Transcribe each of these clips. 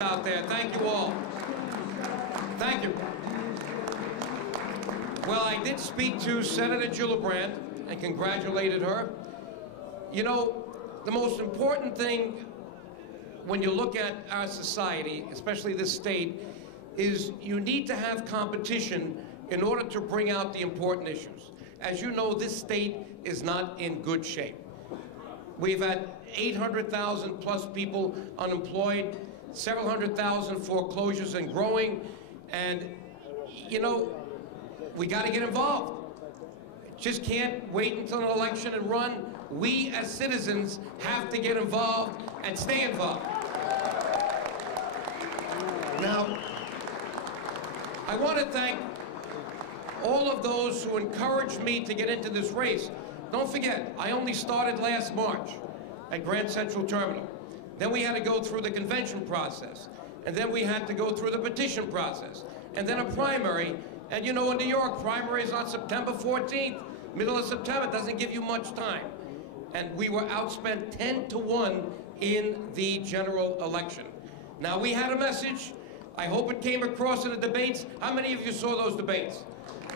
Out there. Thank you all. Thank you. Well, I did speak to Senator Gillibrand and congratulated her. You know, the most important thing when you look at our society, especially this state, is you need to have competition in order to bring out the important issues. As you know, this state is not in good shape. We've had 800,000 plus people unemployed, several hundred thousand foreclosures and growing, and you know, we got to get involved. Just can't wait until an election and run. We as citizens have to get involved and stay involved. Now, I want to thank all of those who encouraged me to get into this race. Don't forget, I only started last March at Grand Central Terminal. Then we had to go through the convention process. And then we had to go through the petition process. And then a primary. And you know, in New York, primary is on September 14th, middle of September. It doesn't give you much time. And we were outspent 10-1 in the general election. Now, we had a message. I hope it came across in the debates. How many of you saw those debates?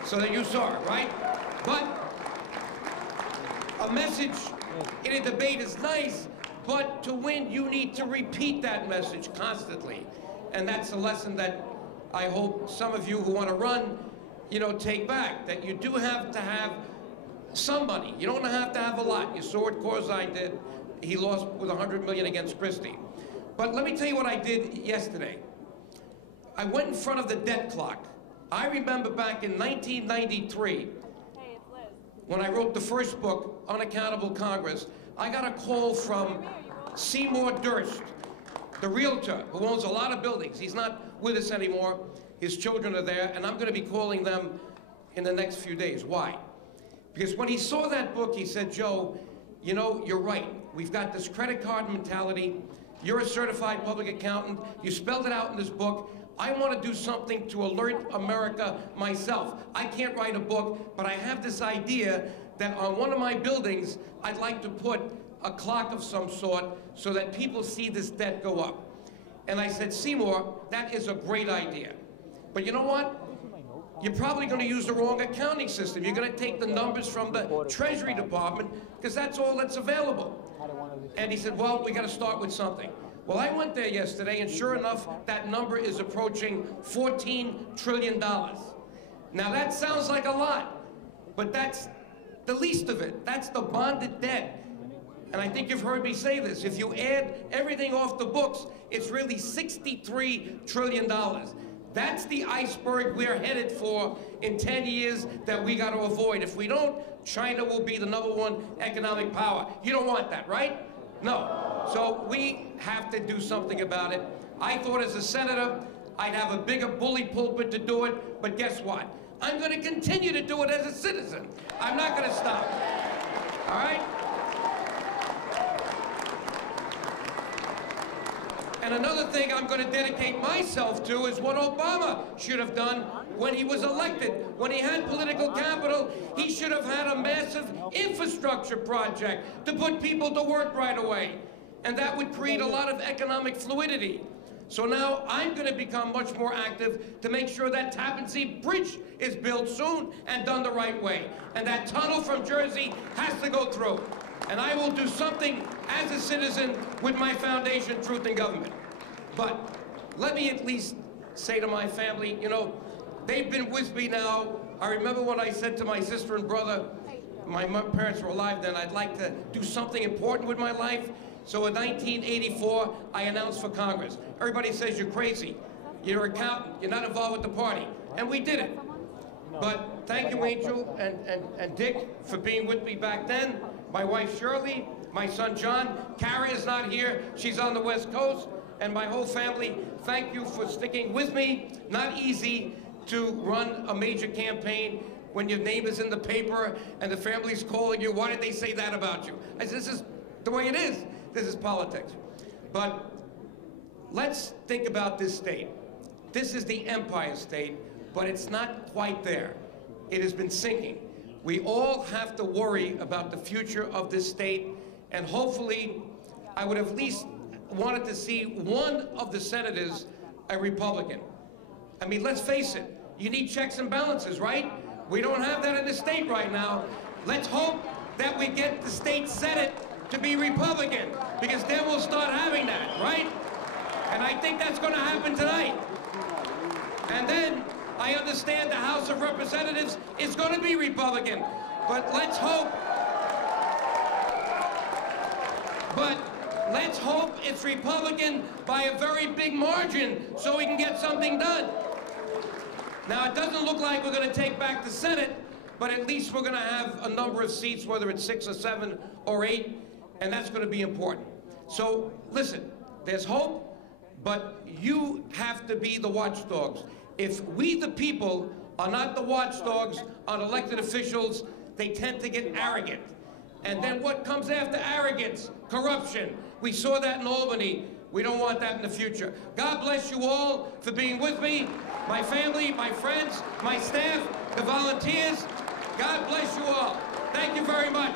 So that you saw it, right? But a message in a debate is nice. But to win, you need to repeat that message constantly. And that's a lesson that I hope some of you who want to run, you know, take back. That you do have to have some money. You don't have to have a lot. You saw what Karzai did. He lost with $100 million against Christie. But let me tell you what I did yesterday. I went in front of the debt clock. I remember back in 1993, when I wrote the first book, Unaccountable Congress, I got a call from Seymour Durst, the realtor who owns a lot of buildings. He's not with us anymore. His children are there, and I'm going to be calling them in the next few days. Why? Because when he saw that book, he said, Joe, you know, you're right. We've got this credit card mentality. You're a certified public accountant. You spelled it out in this book. I want to do something to alert America myself. I can't write a book, but I have this idea that on one of my buildings, I'd like to put a clock of some sort so that people see this debt go up. And I said, Seymour, that is a great idea. But you know what? You're probably going to use the wrong accounting system. You're going to take the numbers from the Treasury Department because that's all that's available. And he said, well, we got to start with something. Well, I went there yesterday, and sure enough, that number is approaching $14 trillion. Now, that sounds like a lot, but that's the least of it. That's the bonded debt. And I think you've heard me say this. If you add everything off the books, it's really $63 trillion. That's the iceberg we're headed for in 10 years that we got to avoid. If we don't, China will be the #1 economic power. You don't want that, right? No. So we have to do something about it. I thought as a senator, I'd have a bigger bully pulpit to do it, but guess what? I'm going to continue to do it as a citizen. I'm not going to stop. All right? And another thing I'm going to dedicate myself to is what Obama should have done when he was elected. When he had political capital, he should have had a massive infrastructure project to put people to work right away. And that would create a lot of economic fluidity. So now I'm going to become much more active to make sure that Tappan Zee Bridge is built soon and done the right way. And that tunnel from Jersey has to go through. And I will do something as a citizen with my foundation, Truth in Government. But let me at least say to my family, you know, they've been with me now. I remember when I said to my sister and brother, my parents were alive then, I'd like to do something important with my life. So in 1984, I announced for Congress. Everybody says you're crazy. You're an accountant. You're not involved with the party. And we did it. But thank you, Angel and Dick, for being with me back then. My wife, Shirley, my son, John. Carrie is not here. She's on the West Coast. And my whole family, thank you for sticking with me. Not easy to run a major campaign when your name is in the paper and the family's calling you. Why did they say that about you? I said, this is the way it is. This is politics. But let's think about this state. This is the Empire State, but it's not quite there. It has been sinking. We all have to worry about the future of this state, and hopefully, I would at least wanted to see one of the senators a Republican. I mean, let's face it, you need checks and balances, right? We don't have that in the state right now. Let's hope that we get the state Senate to be Republican, because then we'll start having that, right? And I think that's going to happen tonight. And then I understand the House of Representatives is going to be Republican, but let's hope it's Republican by a very big margin so we can get something done. Now, it doesn't look like we're going to take back the Senate, but at least we're going to have a number of seats, whether it's 6 or 7 or 8, and that's going to be important. So, listen, there's hope, but you have to be the watchdogs. If we, the people, are not the watchdogs on elected officials, they tend to get arrogant. And then what comes after arrogance? Corruption. We saw that in Albany. We don't want that in the future. God bless you all for being with me, my family, my friends, my staff, the volunteers. God bless you all. Thank you very much.